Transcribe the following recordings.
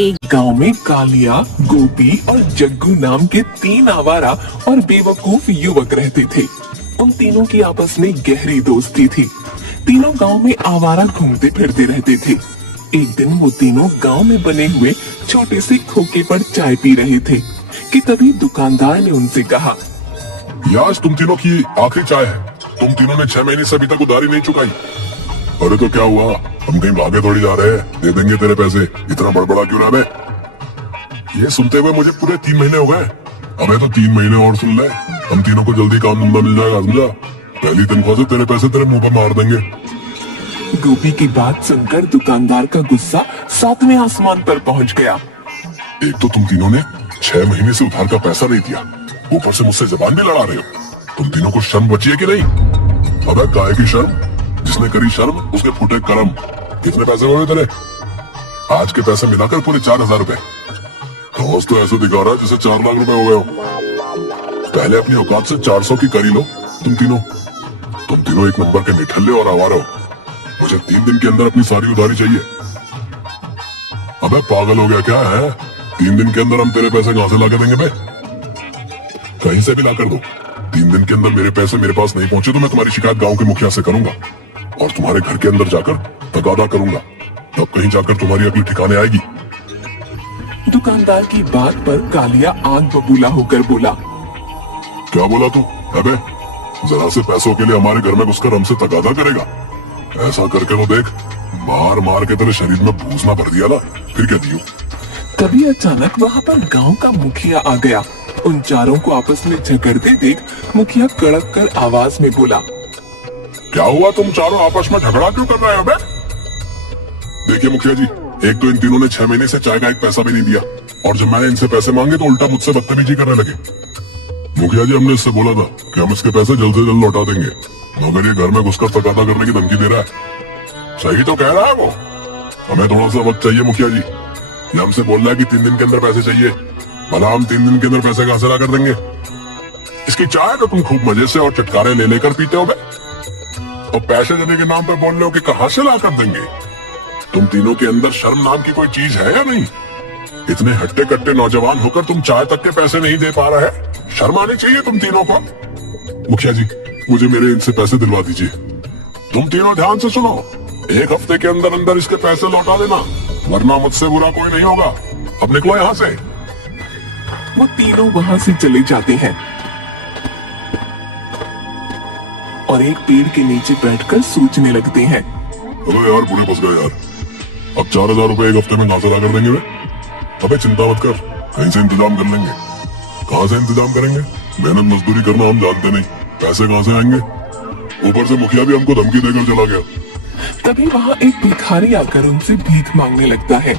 एक गांव में कालिया, गोपी और जग्गू नाम के तीन आवारा और बेवकूफ युवक रहते थे। उन तीनों की आपस में गहरी दोस्ती थी। तीनों गांव में आवारा घूमते फिरते रहते थे। एक दिन वो तीनों गांव में बने हुए छोटे से खोखे पर चाय पी रहे थे कि तभी दुकानदार ने उनसे कहा, ये आज तुम तीनों की आखिरी चाय है। तुम तीनों ने 6 महीने से अभी तक उधारी नहीं चुकाई। अरे तो क्या हुआ, हम कहीं भागे थोड़ी जा रहे हैं, दे देंगे तेरे पैसे, इतना बड़बड़ा क्यों रहा है? ये सुनते हुए मुझे पूरे 3 महीने हो गए। अबे तो 3 महीने और सुन ले, हम तीनों को जल्दी काम धंधा मिल जाएगा, समझा? पहली तनख्वाह से तेरे पैसे तेरे मुंह पर मार देंगे। गोपी की बात सुनकर दुकानदार का गुस्सा 7वें आसमान पर पहुंच गया। एक तो तुम तीनों ने 6 महीने से उधार का पैसा नहीं दिया, ऊपर से मुझसे जबान भी लड़ा रहे हो। तुम तीनों को शर्म बची है कि नहीं? अबे काहे की शर्म? जिसने करी शर्म उसके फूटे कर्म। कितने पैसे हुए तेरे? आज के पैसे मिलाकर पूरे 4000 रुपए। हौस तो ऐसे दिखा रहा है जैसे 4 लाख रुपए हो गए हो। पहले अपनी औकात से 400 की करी लो। तुम तीनों एक नंबर के निठल्ले और आवारा हो। मुझे 3 दिन के अंदर अपनी सारी उधारी चाहिए। अबे पागल हो गया क्या है? 3 दिन के अंदर हम तेरे पैसे कहां से ला के देंगे बे? कहीं से भी ला कर दो। 3 दिन के अंदर मेरे पैसे मेरे पास नहीं पहुंचे तो मैं तुम्हारी शिकायत गांव के मुखिया से करूंगा और तुम्हारे घर के अंदर जाकर तगादा करूंगा। तब कहीं जाकर तुम्हारी अकल ठिकाने आएगी। दुकानदार की बात पर कालिया आंख बबूला होकर बोला, क्या बोला तू? अबे जरा से पैसों के लिए हमारे घर में घुसकर हमसे तगादा करेगा? ऐसा करके वो देख, मार मार के तेरे शरीर में भूसना भर दिया ना, फिर क्या दियो? तभी अचानक वहाँ पर गांव का मुखिया आ गया। उन चारों को आपस में झगड़ते देख मुखिया कड़क कर आवाज में बोला, क्या हुआ, तुम चारों आपस में झगड़ा क्यों कर रहे हो बे? देखिए मुखिया जी, एक तो इन तीनों ने 6 महीने से चाय का एक पैसा भी नहीं दिया और जब मैंने इनसे पैसे मांगे तो उल्टा मुझसे बदतमीजी करने लगे। मुखिया जी, हमने इससे बोला था कि हम इसके पैसे जल्द से जल्द लौटा देंगे, मगर ये घर में घुसकर तगादा करने की धमकी दे रहा है। सही तो कह रहा है वो। हमें थोड़ा सा वक्त चाहिए मुखिया जी। ये हमसे बोल रहा है कि 3 दिन के अंदर पैसे चाहिए। भला हम 3 दिन के अंदर पैसे कहां से ला कर देंगे? इसकी चाय तो तुम खूब मजे से और चटकारे ले लेकर पीते हो बे, और पैसे देने के नाम पे बोल रहे हो कि कहां से ला कर देंगे? तुम तीनों के अंदर शर्म नाम की कोई चीज है या नहीं? इतने हट्टे कट्टे नौजवान होकर तुम चाय तक के पैसे नहीं दे पा रहे? शर्म आनी चाहिए तुम तीनों को। मुखिया जी, मुझे मेरे इनसे पैसे दिलवा दीजिए। तुम तीनों ध्यान से सुनो, 1 हफ्ते के अंदर अंदर इसके पैसे लौटा देना, वरना मुझसे बुरा कोई नहीं होगा। अब निकलो यहाँ से। वो तीनों वहाँ से चले जाते हैं और एक पेड़ के नीचे बैठकर सोचने लगते हैं। अरे यार, बुरे फंस गए यार। अब 4000 रुपए 1 हफ्ते में कहां से ला कर देंगे वे? अबे चिंता मत कर, कहीं से इंतजाम कर लेंगे। कहां से इंतजाम करेंगे? मेहनत मजदूरी करना हम जानते नहीं, पैसे कहां से आएंगे? ऊपर से मुखिया भी हमको धमकी देकर चला गया। तभी वहाँ एक भिखारी आकर उनसे भीख मांगने लगता है।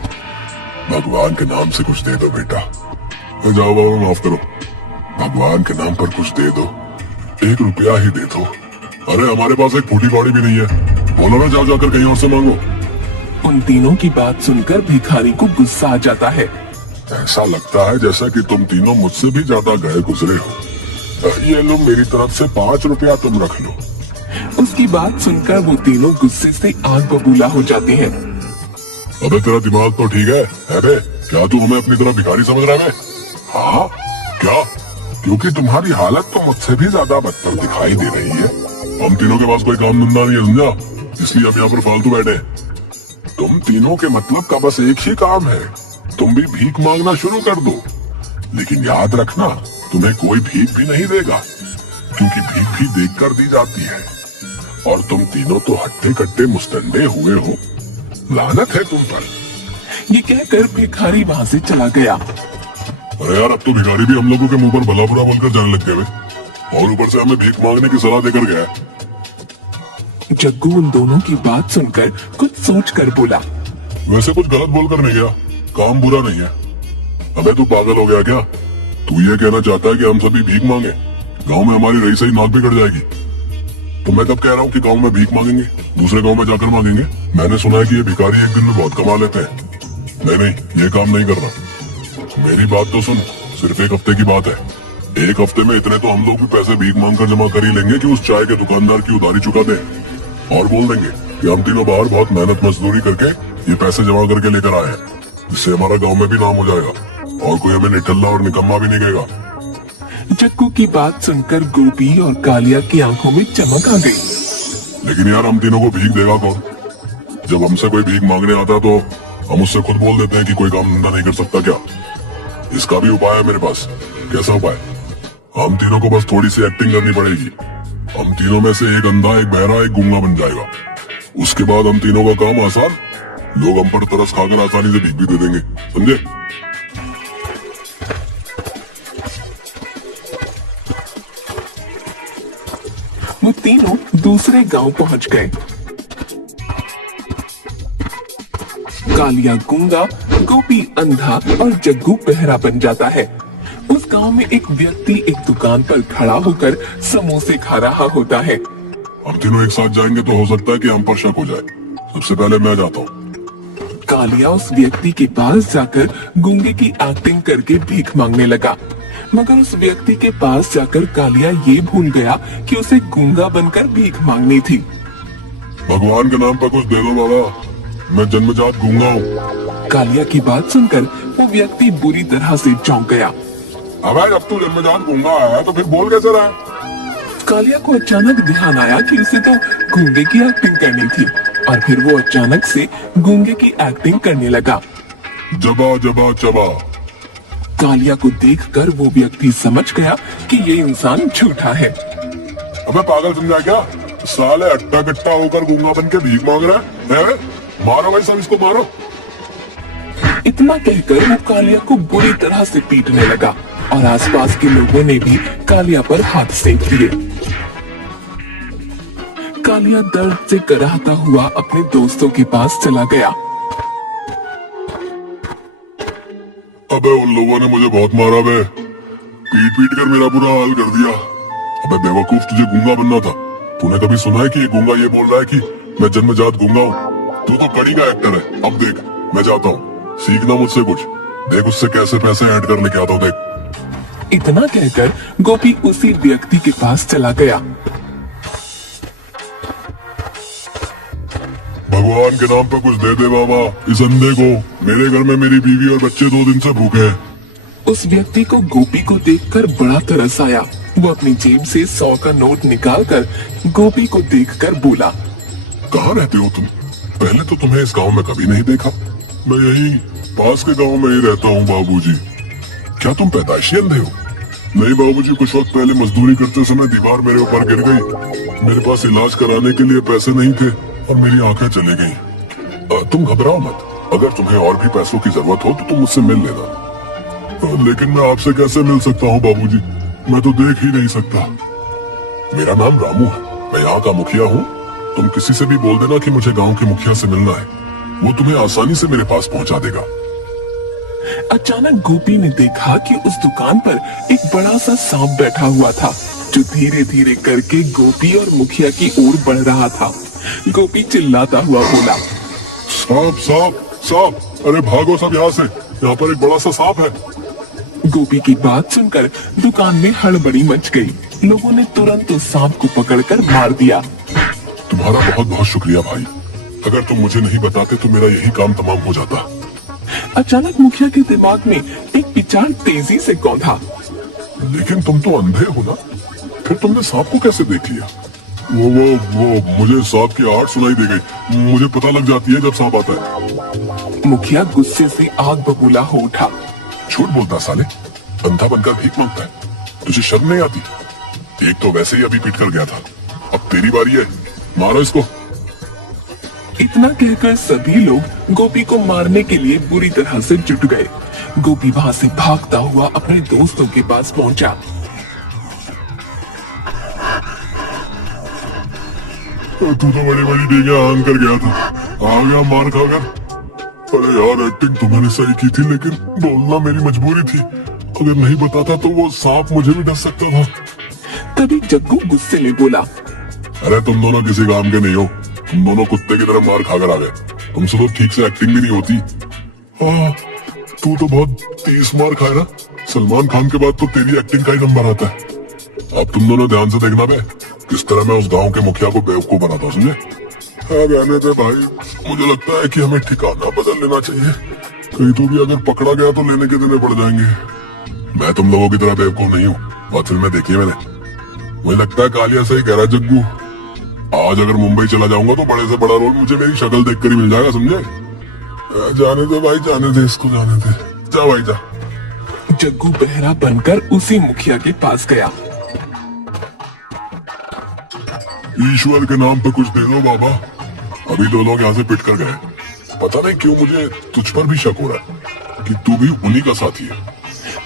भगवान के नाम से कुछ दे दो बेटा। जाओ बाबा, माफ करो, भगवान के नाम पर कुछ दे दो, 1 रुपया ही दे दो। अरे हमारे पास एक फूटी कौड़ी भी नहीं है, बोलो ना, जाओ जाकर कहीं और से मांगो। उन तीनों की बात सुनकर भिखारी को गुस्सा आ जाता है। ऐसा लगता है जैसा कि तुम तीनों मुझसे भी ज्यादा गए गुजरे हो। ये लो, मेरी तरफ से 5 रुपया तुम रख लो। उसकी बात सुनकर वो तीनों गुस्से से आग बबूला हो जाते हैं। अबे तेरा दिमाग तो ठीक है बे? क्या तू हमें अपनी तरह भिखारी समझ रहा है? हाँ क्या? क्योंकि तुम्हारी हालत तो मुझसे भी ज्यादा बदतर दिखाई दे रही है। हम तीनों के पास कोई काम धंधा नहीं है, समझा? इसलिए हम यहाँ पर फालतू बैठे। तुम तीनों के मतलब का बस एक ही काम है, तुम भी भीख मांगना शुरू कर दो। लेकिन याद रखना, तुम्हें कोई भीख भी नहीं देगा, क्योंकि भीख भी देख कर दी जाती है। और तुम तीनों तो हट्टे कट्टे मुस्तंडे हुए हो, लानत है तुम पर। ये कहकर भिखारी वहाँ से चला गया। अरे यार, अब तो भिखारी भी हम लोगों के मुंह पर भला बुरा बोलकर जाने लग गए और ऊपर से हमें भीख मांगने की सलाह देकर गया। जग्गू उन दोनों की बात सुनकर कुछ सोच कर बोला, वैसे कुछ गलत बोलकर नहीं गया, काम बुरा नहीं है। अबे तू पागल हो गया क्या? तू ये कहना चाहता है कि हम सभी भीख मांगे? गांव में हमारी रही सही नाक बिगड़ जाएगी। तो मैं तब कह रहा हूँ कि गांव में भीख मांगेंगे, दूसरे गांव में जाकर मांगेंगे। मैंने सुना है कि ये भिखारी एक दिन में बहुत कमा लेते हैं। नहीं, ये काम नहीं करना। मेरी बात तो सुन, सिर्फ 1 हफ्ते की बात है। 1 हफ्ते में इतने तो हम लोग भी पैसे भीख मांग कर जमा कर ही लेंगे कि उस चाय के दुकानदार की उधारी चुका दे, और बोल देंगे कि हम तीनों बाहर बहुत मेहनत मजदूरी करके ये पैसे जमा करके लेकर आए हैं। इससे हमारा गांव में भी नाम हो जाएगा और कोई हमें निठल्ला और निकम्मा भी नहीं कहेगा। जग्गू की बात सुनकर गोपी और कालिया की आंखों में चमक आ गई। लेकिन यार हम तीनों को भीख देगा कौन? जब हमसे कोई भीख मांगने आता तो हम उससे खुद बोल देते हैं कि कोई काम धंधा नहीं कर सकता क्या? इसका भी उपाय है मेरे पास। कैसा उपाय? हम तीनों को बस थोड़ी सी एक्टिंग करनी पड़ेगी। हम तीनों में से एक अंधा, एक बहरा, एक गूंगा बन जाएगा। उसके बाद हम तीनों का काम आसान, लोग हम पर तरस खाकर आसानी से भीख भी दे देंगे, समझे? वो तीनों दूसरे गांव पहुंच गए। कालिया गूंगा, गोपी अंधा और जग्गू बहरा बन जाता है। उस गांव में एक व्यक्ति एक दुकान पर खड़ा होकर समोसे खा रहा होता है। हम तीनों एक साथ जाएंगे तो हो सकता है कि हम पर शक हो जाए। सबसे पहले मैं जाता हूँ। कालिया उस व्यक्ति के पास जाकर गूंगे की एक्टिंग करके भीख मांगने लगा, मगर उस व्यक्ति के पास जाकर कालिया ये भूल गया कि उसे गूंगा बनकर भीख मांगनी थी। भगवान के नाम पर कुछ दे दो बाबा, मैं जन्मजात गूंगा हूँ। कालिया की बात सुनकर वो व्यक्ति बुरी तरह से चौंक गया। अबे जब तू जन्मजात गूंगा आया तो फिर बोल कैसे रहा है? कालिया को अचानक ध्यान आया कि उसे तो गूंगे की एक्टिंग करनी थी और फिर वो अचानक से गूंगे की एक्टिंग करने लगा। जबा जबा चबा। कालिया को देखकर वो व्यक्ति समझ गया कि ये इंसान झूठा है। अबे पागल समझा क्या? साले अट्टा कट्टा होकर गूंगा बन के भीख मांग रहा है? मारो भाई सब इसको मारो। इतना कहकर वो कालिया को बुरी तरह से पीटने लगा और आसपास के लोगों ने भी कालिया पर हाथ सेक दिए। कालिया दर्द से कराहता हुआ अपने दोस्तों के पास चला गया। अबे उन लोगों ने मुझे बहुत मारा बे, पीट पीट कर मेरा बुरा हाल कर दिया। अबे बेवकूफ, तुझे गूंगा बनना था। तूने कभी सुना है कि ये गूंगा ये बोल रहा है कि मैं जन्मजात गूंगा हूँ? तू तो कड़ी का एक्टर है। अब देख, मैं जाता हूँ, सीखना मुझसे कुछ। देख उससे कैसे पैसे ऐड कर लेके आता हूँ, देख। इतना कहकर गोपी उसी व्यक्ति के पास चला गया। भगवान के नाम पर कुछ दे दे बाबा इस अंधे को। मेरे घर में मेरी बीवी और बच्चे 2 दिन से भूखे हैं। उस व्यक्ति को गोपी को देखकर बड़ा तरस आया। वो अपनी जेब से 100 का नोट निकालकर गोपी को देखकर बोला, कहाँ रहते हो तुम? पहले तो तुम्हें इस गांव में कभी नहीं देखा। मैं यही पास के गांव में ही रहता हूँ बाबूजी। क्या तुम पैदाइशी अंधे हो? नहीं बाबूजी, कुछ वक्त पहले मजदूरी करते समय दीवार मेरे ऊपर गिर गई। मेरे पास इलाज कराने के लिए पैसे नहीं थे और मेरी आंखें चली गईं। तुम घबराओ मत, अगर तुम्हें और भी पैसों की जरूरत हो तो तुम मुझसे मिल लेना। लेकिन मैं आपसे कैसे मिल सकता हूँ बाबूजी? मैं तो देख ही नहीं सकता। मेरा नाम रामू है, मैं यहाँ का मुखिया हूँ। तुम किसी से भी बोल देना कि मुझे गांव के मुखिया से मिलना है, वो तुम्हें आसानी से मेरे पास पहुंचा देगा। अचानक गोपी ने देखा कि उस दुकान पर एक बड़ा सा सांप बैठा हुआ था, जो धीरे धीरे करके गोपी और मुखिया की ओर बढ़ रहा था। गोपी चिल्लाता हुआ बोला, सांप सांप सांप, अरे भागो सब यहाँ से, यहाँ पर एक बड़ा सा सांप है। गोपी की बात सुनकर दुकान में हड़बड़ी मच गई। लोगों ने तुरंत उस सांप को पकड़कर मार दिया। तुम्हारा बहुत बहुत शुक्रिया भाई, अगर तुम मुझे नहीं बताते तो मेरा यही काम तमाम हो जाता। अचानक मुखिया के दिमाग में एक विचार तेजी से कौंधा, लेकिन तुम तो अंधे हो ना, फिर तुमने सांप को कैसे देख लिया? वो मुझे सांप की आहट सुनाई दे गई। मुझे पता लग जाती है जब सांप आता है। मुखिया गुस्से से आग बबूला हो उठा। झूठ बोलता साले, अंधा बनकर भीख मांगता है, तुझे शर्म नहीं आती? एक तो वैसे ही अभी पीट कर गया था, अब तेरी बारी है, मारो इसको। इतना कहकर सभी लोग गोपी को मारने के लिए बुरी तरह से जुट गए। गोपी वहां से भागता हुआ अपने दोस्तों के पास पहुंचा। तू तो बड़ी बड़ी डींगे आन कर गया था, आ गया मार खाकर। अरे यार, एक्टिंग तो मैंने सही की थी, लेकिन बोलना मेरी मजबूरी थी। अगर नहीं बताता तो वो सांप मुझे भी डस सकता था। तभी जग्गू गुस्से में बोला, अरे तुम दोनों किसी काम के नहीं हो, तुम दोनों कुत्ते की तरह मार खाकर आ गए। तुमसे तो ठीक से एक्टिंग भी नहीं होती। तू तो बहुत तेज मार खाए ना, सलमान खान के बाद तो तेरी एक्टिंग का ही नंबर आता है। अब तुम दोनों ध्यान से देखना बे, किस तरह मैं उस गांव के मुखिया को बेवकूफ बनाता हूँ, समझे? रहने दे भाई, मुझे लगता है कि हमें ठिकाना बदल लेना चाहिए। कहीं तो भी अगर पकड़ा गया तो लेने के देने पड़ जाएंगे। मैं तुम लोगों की तरह बेवकूफ नहीं हूँ, बहुत फिल्में देखी है मैंने। मुझे लगता है कालिया सही कह रहा है जग्गू। आज अगर मुंबई चला जाऊंगा तो बड़े से बड़ा रोल मुझे मेरी शक्ल देखकर ही मिल जाएगा, समझे? जाने दे भाई, जाने दे इसको, जाने दे। जा भाई जा। जग्गू बहरा बनकर उसी मुखिया के पास गया। ईश्वर के नाम पे कुछ दे दो बाबा। अभी दो लोग यहाँ से पिट कर गए। पता नहीं क्यों मुझे तुझ पर भी शक हो रहा है कि तू भी उन्हीं का साथी है।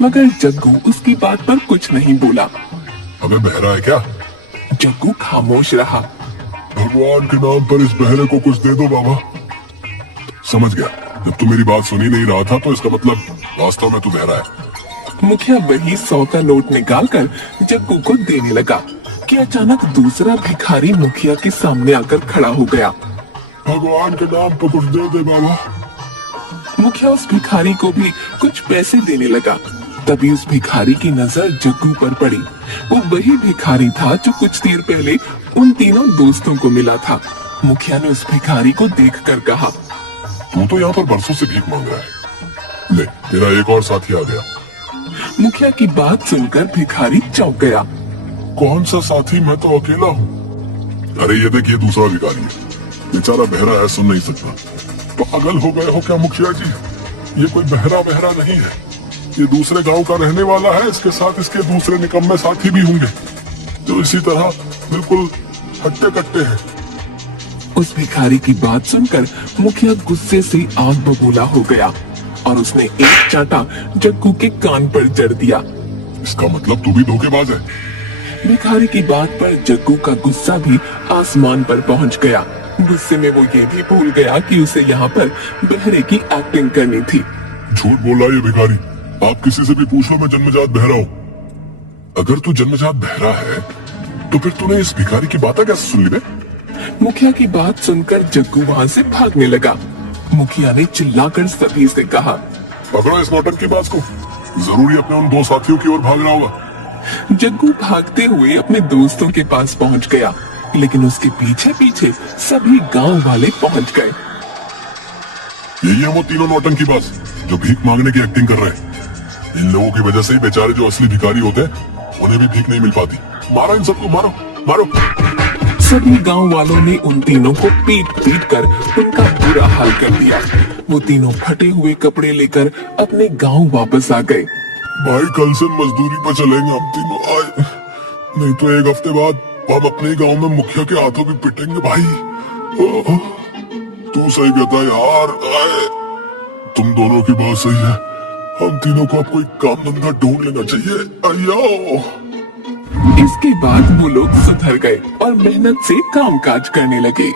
मगर जग्गू उसकी बात पर कुछ नहीं बोला। अबे बहरा है क्या? जग्गू खामोश रहा। भगवान के नाम पर इस बहरे को कुछ दे दो बाबा। समझ गया, जब तू मेरी बात सुन ही नहीं रहा था तो इसका मतलब वास्तव में तू बहरा है। मुखिया वही 100 का नोट निकालकर जग्गू को देने लगा कि अचानक दूसरा भिखारी मुखिया के सामने आकर खड़ा हो गया। भगवान के नाम पर कुछ दे दे बाबा। मुखिया उस भिखारी को भी कुछ पैसे देने लगा। तभी उस भिखारी की नजर जग्गू पर पड़ी। वो वही भिखारी था जो कुछ देर पहले उन तीनों दोस्तों को मिला था। मुखिया ने उस भिखारी को देखकर कहा, तू तो यहाँ पर बरसों से भीख मांग रहा है, ले तेरा एक और साथी आ गया। मुखिया की बात सुनकर भिखारी चौंक गया। कौन सा साथी? मैं तो अकेला हूँ। अरे ये देखिए दूसरा भिखारी है, बेचारा बहरा है, सुन नहीं सकता। पागल हो गए हो क्या मुखिया जी? ये कोई बहरा नहीं है, ये दूसरे गांव का रहने वाला है। इसके साथ इसके दूसरे निकम्मे साथी भी होंगे जो इसी तरह बिल्कुल हट्टे कट्टे हैं। उस भिखारी की बात सुनकर मुखिया गुस्से से आग बबूला हो गया और उसने एक चांटा जग्गू के कान पर जड़ दिया। इसका मतलब तू भी धोखेबाज है। भिखारी की बात पर जग्गू का गुस्सा भी आसमान पर पहुंच गया। गुस्से में वो ये भी भूल गया कि उसे यहाँ पर बहरे की एक्टिंग करनी थी। झूठ बोला ये भिखारी। आप किसी से भी पूछो, मैं जन्मजात बहरा हूँ। अगर तू जन्मजात बहरा है तो फिर तूने इस भिखारी की बातें कैसे सुन ली बे? मुखिया की बात सुनकर जग्गू वहाँ से भागने लगा। मुखिया ने चिल्लाकर सभी से कहा, पकड़ो इस नौटंकी बाज को, जरूरी अपने उन दो साथियों की ओर भाग रहा होगा। जग्गू भागते हुए अपने दोस्तों के पास पहुंच गया, लेकिन उसके पीछे पीछे सभी गांव वाले पहुंच गए। यही है वो तीनों नौटंकीबाज जो भीख मांगने की एक्टिंग कर रहे हैं। इन लोगों की वजह से ही बेचारे जो असली भिखारी होते हैं उन्हें भी भीख नहीं मिल पाती। मारो इन सबको, मारो मारो। सभी गांव वालों ने उन तीनों को पीट कर उनका बुरा हाल कर दिया। वो तीनों फटे हुए कपड़े लेकर अपने गांव वापस आ गए। भाई कल से मजदूरी पर चलेंगे हम तीनों, आए नहीं तो एक हफ्ते बाद हम अपने गांव में मुखिया के हाथों भी पिटेंगे भाई। तू सही कहता यार, आए तुम दोनों की बात सही है। हम तीनों को अब कोई काम धंधा ढूंढ लेना चाहिए। अयो। इसके बाद वो लोग सुधर गए और मेहनत से कामकाज करने लगे।